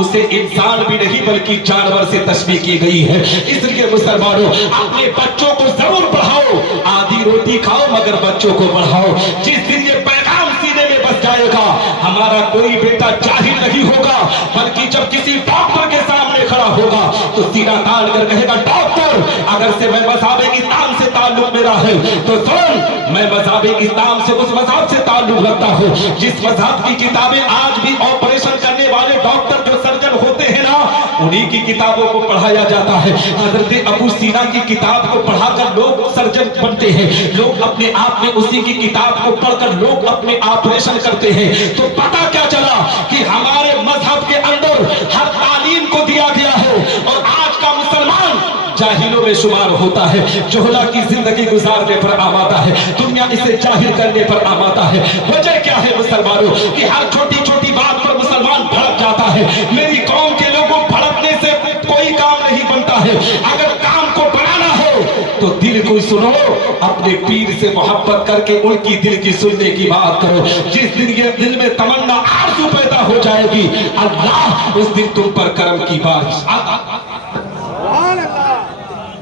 اسے انسان بھی نہیں بلکہ جانور سے تشبیہ کی گئی ہے. اس لیے مسلمانوں، اپنے بچوں کو ضرور پڑھاؤ، آدھی روٹی کھاؤ مگر بچوں کو پڑھاؤ. جس دن یہ پیغام سینے میں بس جائے گا، ہمارا کوئی بیٹا جاہل نہیں ہوگا، بلکہ جب کسی ڈاکٹر کے سامنے کھڑا ہوگا تو سینہ تان کر کہے گا ڈاکٹر اگر سے میں مذہب اسلام سے تعلق میرا ہے تو سن، میں مذہب اسلام سے اس مذہب سے تعلق رکھتا ہوں جس مذہب کی کتابیں آج بھی آپریشن کرنے والے ڈاکٹر جو سرجن ہوتے ہیں نا انہی کی کتابوں کو پڑھایا جاتا ہے. حضرت ابو سینا کی کتاب کو پڑھا کر لوگ سرجن بنتے ہیں، لوگ اپنے آپ میں اسی کی کتاب کو پڑھ کر لوگ اپنے آپریشن کرتے ہیں. تو پتہ کیا چلا کہ ہمارے مذہب کے اندر ہر تعلیم کو دیا گیا ہے، اور آج کا مسلمان جاہلوں میں شمار ہوتا ہے، جہلا کی زندگی گزارنے پر آمادہ ہے، دنیا اسے جاہل کرنے پر آمادہ ہے. وجہ کیا ہے مسلمانوں؟ کہ ہر چھوٹی چھوٹی بات پر مسلمان بھڑک جاتا ہے. میری قوم کے لوگوں بھڑکنے سے کوئی کام نہیں بنتا ہے. اگر کام کو بنانا ہو تو دل کو سنو، اپنے پیر سے محبت کر کے ان کی دل کی سننے کی بات کرو. جس دن یہ دل میں تمنا آرزو پیدا ہو جائے گی، اللہ اس دن تم پر کرم کی بارش عطا.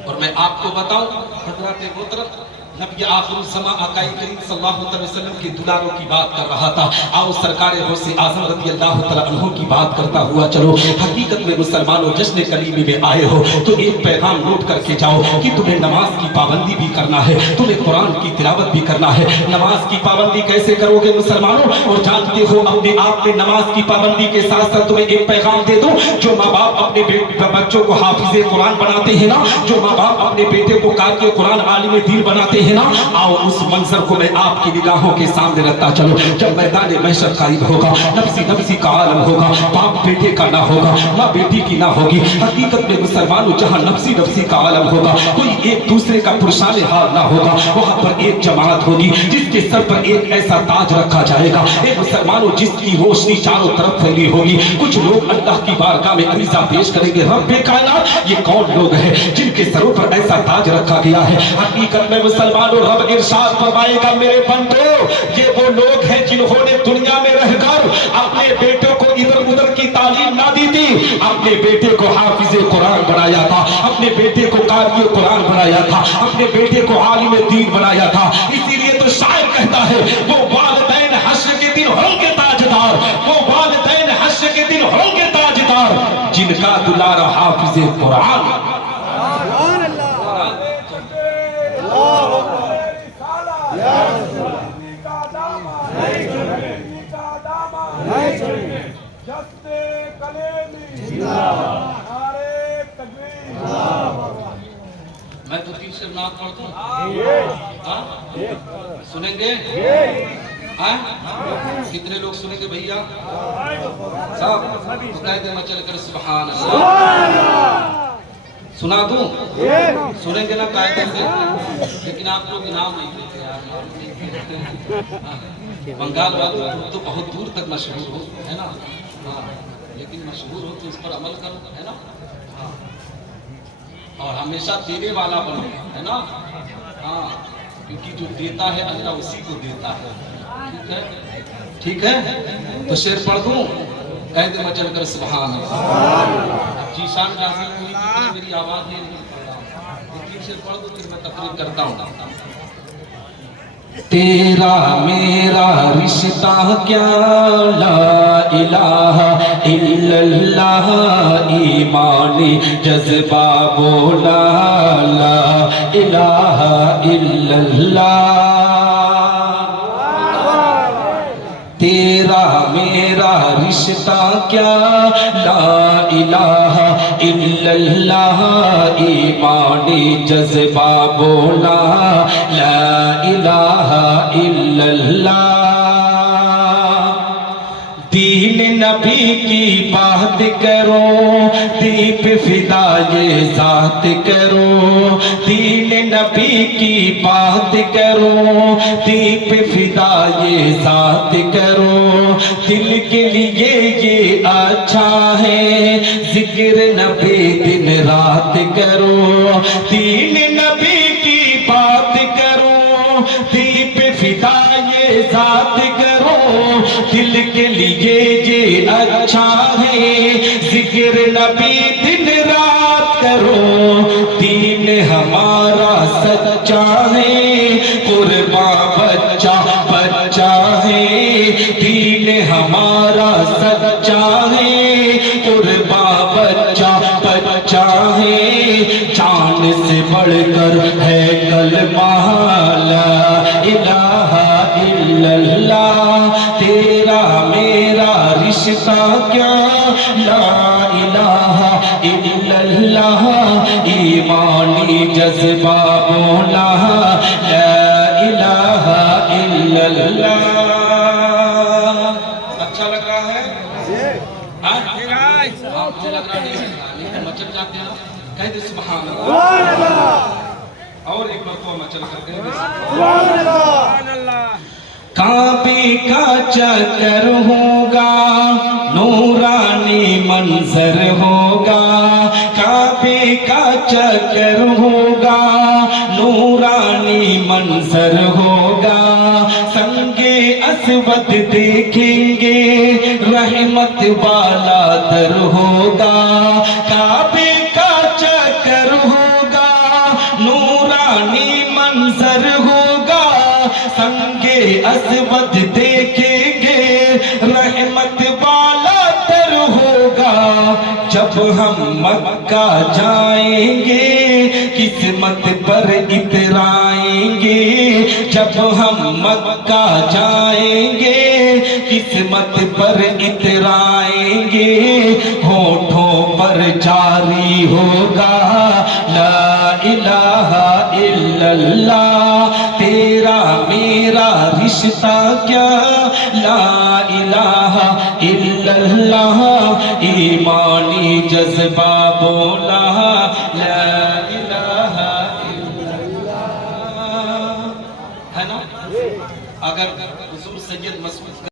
اور میں آپ کو بتاؤں حضرات محترم، نبی آخر الزمان آقا کریم صلی اللہ علیہ وسلم کی دلاروں کی بات کر رہا تھا. آؤ سرکار غوث اعظم رضی اللہ تعالیٰ عنہ کی بات کرتا ہوا چلو. حقیقت میں مسلمانوں جشن کلیمی میں آئے ہو تو ایک پیغام نوٹ کر کے جاؤ کہ تمہیں نماز کی پابندی بھی کرنا ہے، تمہیں قرآن کی تلاوت بھی کرنا ہے. نماز کی پابندی کیسے کرو گے مسلمانوں؟ اور جانتے ہو اپنے آپ میں نماز کی پابندی کے ساتھ ساتھ تمہیں ایک پیغام دے دوں. جو ماں باپ اپنے بچوں کو حافظ قرآن بناتے ہیں نا، جو ماں باپ اپنے بیٹے کو قاری قرآن عالم دین بناتے ہیں نا، آؤ اس منظر کو میں آپ کی نگاہوں کے سامنے رکھتا چلو. جب میدان محشر قائم ہوگا، نفسی نفسی کا عالم ہوگا، باپ بیٹے کا نہ ہوگا، ماں بیٹی کی نہ ہوگی. حقیقت میں مسلمانوں جہاں نفسی نفسی کا عالم ہوگا، کوئی ایک دوسرے کا پرشان حال نہ ہوگا، وہاں پر ایک جماعت ہوگی جس کے سر پر ایک ایسا تاج رکھا جائے گا اے مسلمانوں جس کی روشنی چاروں طرف پھیلی ہوگی. کچھ لوگ اللہ کی بارگاہ میں عریضہ پیش کریں گے، رب کائنات یہ کون لوگ ہیں جن کے سروں پر ایسا تاج رکھا گیا ہے؟ حقیقت میں مسلمانوں رب ارشاد فرمائے گا میرے بندو یہ وہ لوگ ہیں جنہوں نے دنیا میں رہ کر اپنے بیٹوں کو ادھر ادھر کی تعلیم نہ دی تھی، اپنے بیٹے کو حافظ قرآن بنایا تھا، اپنے بیٹے کو قاری قرآن بنایا تھا، اپنے بیٹے کو عالم دین بنایا تھا. اسی لیے تو شاعر کہتا ہے وہ والدین حشر کے دن ہوں گے تاجدار، وہ والدین حشر کے دن ہوں گے تاجدار جن کا دلارا حافظ قرآن. میں تو 3 سے نعت پڑھتا ہوں. سنیں گے؟ کتنے لوگ سنیں گے بھیا صاحب؟ قائد مچل کر سبحان اللہ سنا دوں؟ سنیں گے نا قائد سے؟ لیکن آپ لوگ انعام نہیں دیتے یار. بنگال والوں تو بہت دور تک مشہور ہو ہے نا, لیکن مشہور ہو تو اس پر عمل کرو ہے نا, اور ہمیشہ دینے والا بنو ہے نا. ہاں, کیونکہ جو دیتا ہے اللہ اسی کو دیتا ہے. ٹھیک ہے, ٹھیک ہے. تو شعر پڑھ دوں؟ قید مچل کر سبحان اللہ. جی شان جازی کوئی میری آواز نہیں پڑھ رہا ہوں, لیکن شعر پڑھ دوں پھر میں تقریر کرتا ہوں. تیرا میرا رشتہ کیا لا الہ الا اللہ, ایمانی جذبہ بولا لا الہ الا اللہ. تیرا میرا رشتہ کیا لا الہ الا اللہ, ایمانی جذبہ بولا لا الہ الا اللہ. دین نبی کی بات کرو, دیپ فدا یہ ذات کرو. دین نبی کی بات کرو, دیپ فدا یہ ذات کرو. دل کے لیے یہ اچھا ہے, ذکر نبی دن رات کرو. دین نبی کی بات کرو, دیپ فدا یہ ذات کرو. دل کے لیے یہ اچھا ہے, ذکر نبی دن رات کرو. دین ہمارا سچا ہے, قرباں بچہ بچہ ہے. دین ہمارا سچا ہے, قرباں بچہ بچہ ہے. جان سے بڑھ کر ہے کلمہ لا الہ الا اللہ. تیرا میرا رشتہ کیا لا الہ الا اللہ, ایمانی جذبہ بولا لا الہ الا اللہ. اچھا لگ رہا ہے؟ مجھے لگ رہا نہیں, لیکن مچل جاتے ہیں. کہہ دے سبحان اللہ. اور ایک مرتبہ مچل کرتے ہیں سبحان اللہ. کعبے کا چکر ہوگا, نورانی منظر ہوگا. کعبے کا چکر ہوگا, نورانی منظر ہوگا. سنگے اسود دیکھیں گے, رحمت والا در ہوگا. کعبے کا چکر ہوگا, نورانی منظر ہوگا. سنگے اسود دیکھیں گے, رحمت والا در ہوگا. جب ہم مکہ جائیں گے, قسمت پر اترائیں گے. جب ہم مکہ جائیں گے, قسمت پر اترائیں گے. ہونٹوں پر جاری ہوگا لا الہ الا اللہ. تیرا میرا رشتہ کیا لا الہ الا اللہ, ایمانی جذبہ بولا